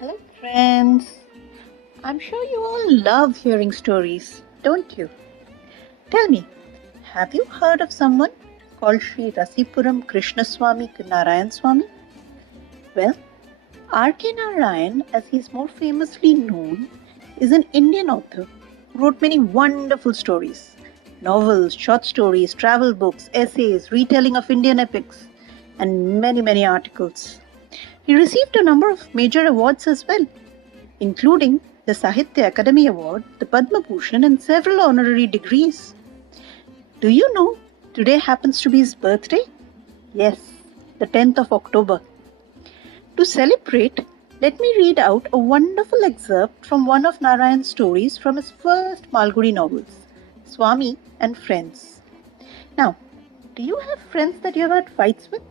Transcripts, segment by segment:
Hello, friends. I'm sure you all love hearing stories, don't you? Tell me, have you heard of someone called Sri Rasipuram Krishna Swami Narayan Swami? Well, R.K. Narayan, as he's more famously known, is an Indian author who wrote many wonderful stories. Novels, short stories, travel books, essays, retelling of Indian epics, and many articles. He received a number of major awards as well, including the Sahitya Akademi Award, the Padma Bhushan, and several honorary degrees. Do you know today happens to be his birthday? Yes, the 10th of October. To celebrate, let me read out a wonderful excerpt from one of Narayan's stories from his first Malgudi novels, Swami and Friends. Now, do you have friends that you have had fights with?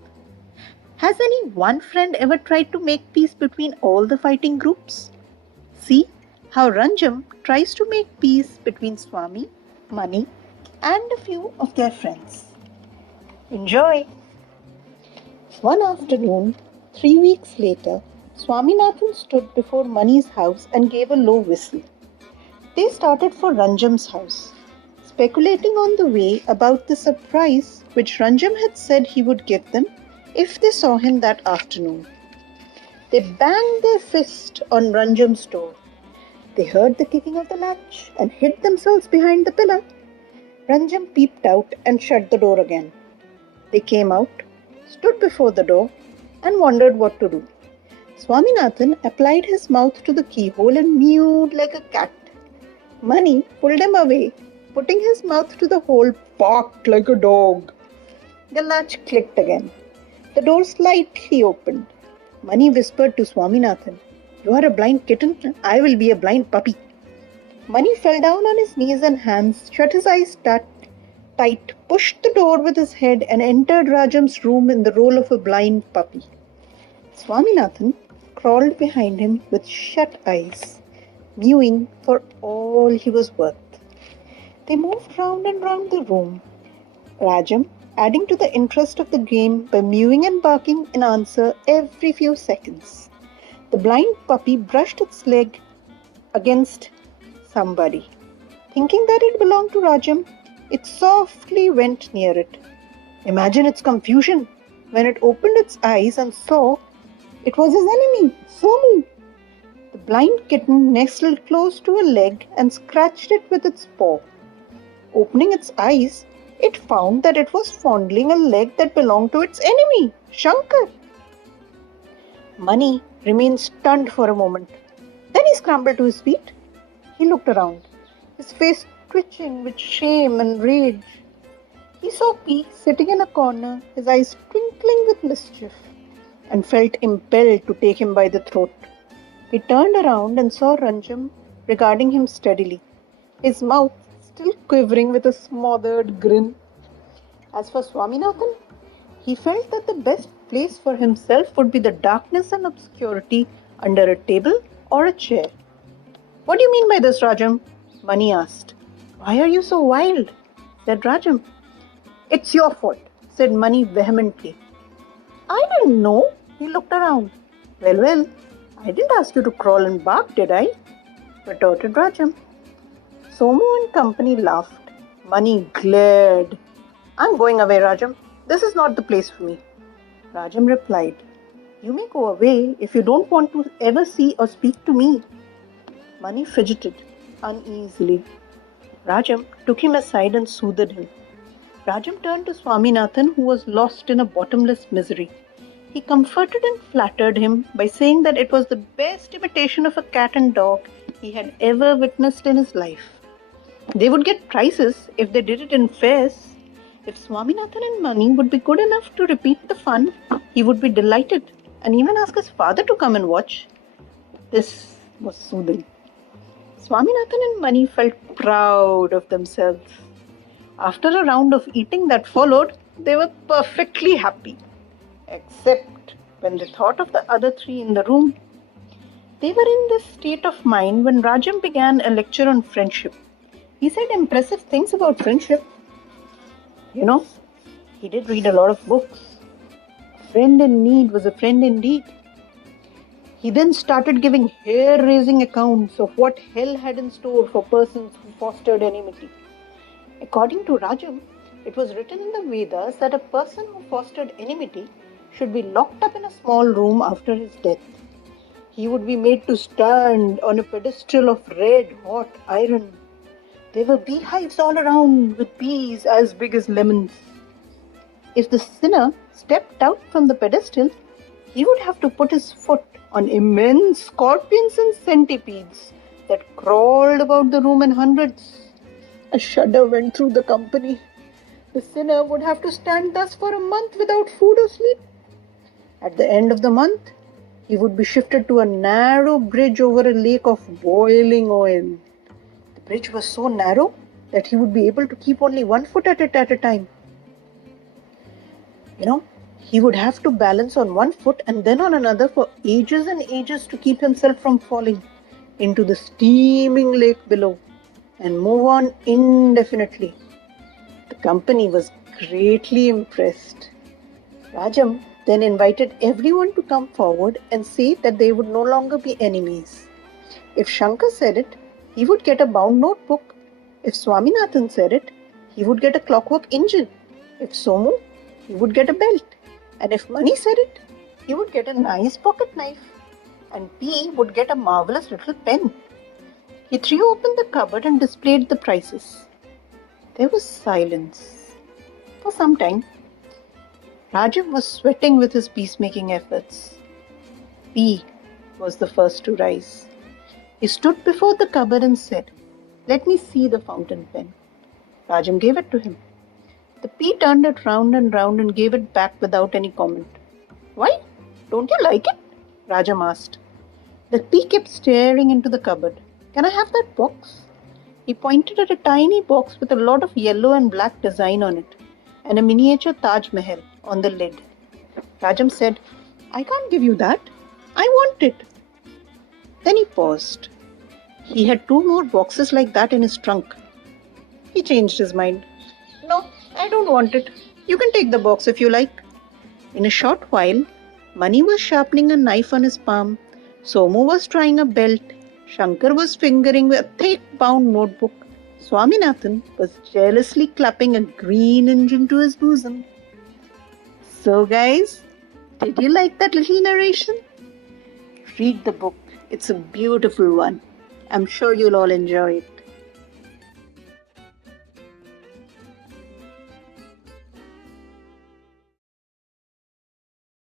Has any one friend ever tried to make peace between all the fighting groups? See how Ranjam tries to make peace between Swami, Mani, and a few of their friends. Enjoy! One afternoon, 3 weeks later, Swaminathan stood before Mani's house and gave a low whistle. They started for Ranjam's house, speculating on the way about the surprise which Ranjam had said he would give them if they saw him that afternoon. They banged their fist on Ranjam's door. They heard the kicking of the latch and hid themselves behind the pillar. Ranjam peeped out and shut the door again. They came out, stood before the door, and wondered what to do. Swaminathan applied his mouth to the keyhole and mewed like a cat. Mani pulled him away, putting his mouth to the hole, barked like a dog. The latch clicked again. The door slightly opened. Mani whispered to Swaminathan, "You are a blind kitten, I will be a blind puppy." Mani fell down on his knees and hands, shut his eyes tight, pushed the door with his head and entered Rajam's room in the role of a blind puppy. Swaminathan crawled behind him with shut eyes, mewing for all he was worth. They moved round and round the room, Rajam adding to the interest of the game by mewing and barking in answer every few seconds. The blind puppy brushed its leg against somebody. Thinking that it belonged to Rajam, it softly went near it. Imagine its confusion when it opened its eyes and saw it was his enemy, Sahu. The blind kitten nestled close to a leg and scratched it with its paw. Opening its eyes, it found that it was fondling a leg that belonged to its enemy, Shankar. Mani remained stunned for a moment. Then he scrambled to his feet. He looked around, his face twitching with shame and rage. He saw P sitting in a corner, his eyes twinkling with mischief, and felt impelled to take him by the throat. He turned around and saw Ranjam regarding him steadily, his mouth still quivering with a smothered grin. As for Swaminathan, he felt that the best place for himself would be the darkness and obscurity under a table or a chair. "What do you mean by this, Rajam?" Mani asked. "Why are you so wild?" said Rajam. "It's your fault," said Mani vehemently. "I didn't know." He looked around. Well, I didn't ask you to crawl and bark, did I?" retorted Rajam. Somu and company laughed. Mani glared. "I'm going away, Rajam. This is not the place for me." Rajam replied, "You may go away if you don't want to ever see or speak to me." Mani fidgeted uneasily. Rajam took him aside and soothed him. Rajam turned to Swaminathan, who was lost in a bottomless misery. He comforted and flattered him by saying that it was the best imitation of a cat and dog he had ever witnessed in his life. They would get prizes if they did it in fairs. If Swaminathan and Mani would be good enough to repeat the fun, he would be delighted and even ask his father to come and watch. This was soothing. Swaminathan and Mani felt proud of themselves. After a round of eating that followed, they were perfectly happy, except when they thought of the other three in the room. They were in this state of mind when Rajam began a lecture on friendship. He said impressive things about friendship. He did read a lot of books. A friend in need was a friend indeed. He then started giving hair-raising accounts of what hell had in store for persons who fostered enmity. According to Rajam, it was written in the Vedas that a person who fostered enmity should be locked up in a small room after his death. He would be made to stand on a pedestal of red-hot iron. There were beehives all around with bees as big as lemons. If the sinner stepped out from the pedestal, he would have to put his foot on immense scorpions and centipedes that crawled about the room in hundreds. A shudder went through the company. The sinner would have to stand thus for a month without food or sleep. At the end of the month, he would be shifted to a narrow bridge over a lake of boiling oil. The bridge was so narrow that he would be able to keep only one foot at it at a time. He would have to balance on one foot and then on another for ages and ages to keep himself from falling into the steaming lake below and move on indefinitely. The company was greatly impressed. Rajam then invited everyone to come forward and say that they would no longer be enemies. If Shankar said it, he would get a bound notebook. If Swaminathan said it, he would get a clockwork engine. If Somu, he would get a belt. And if Mani said it, he would get a nice pocket knife. And P would get a marvelous little pen. He threw open the cupboard and displayed the prices. There was silence. For some time, Rajam was sweating with his peacemaking efforts. P was the first to rise. He stood before the cupboard and said, "Let me see the fountain pen." Rajam gave it to him. The P turned it round and round and gave it back without any comment. "Why? Don't you like it?" Rajam asked. The P kept staring into the cupboard. "Can I have that box?" He pointed at a tiny box with a lot of yellow and black design on it and a miniature Taj Mahal on the lid. Rajam said, "I can't give you that. I want it." Then he paused. He had 2 more boxes like that in his trunk. He changed his mind. "No, I don't want it. You can take the box if you like." In a short while, Mani was sharpening a knife on his palm. Somu was trying a belt. Shankar was fingering a thick bound notebook. Swaminathan was jealously clapping a green engine to his bosom. So guys, did you like that little narration? Read the book. It's a beautiful one. I'm sure you'll all enjoy it.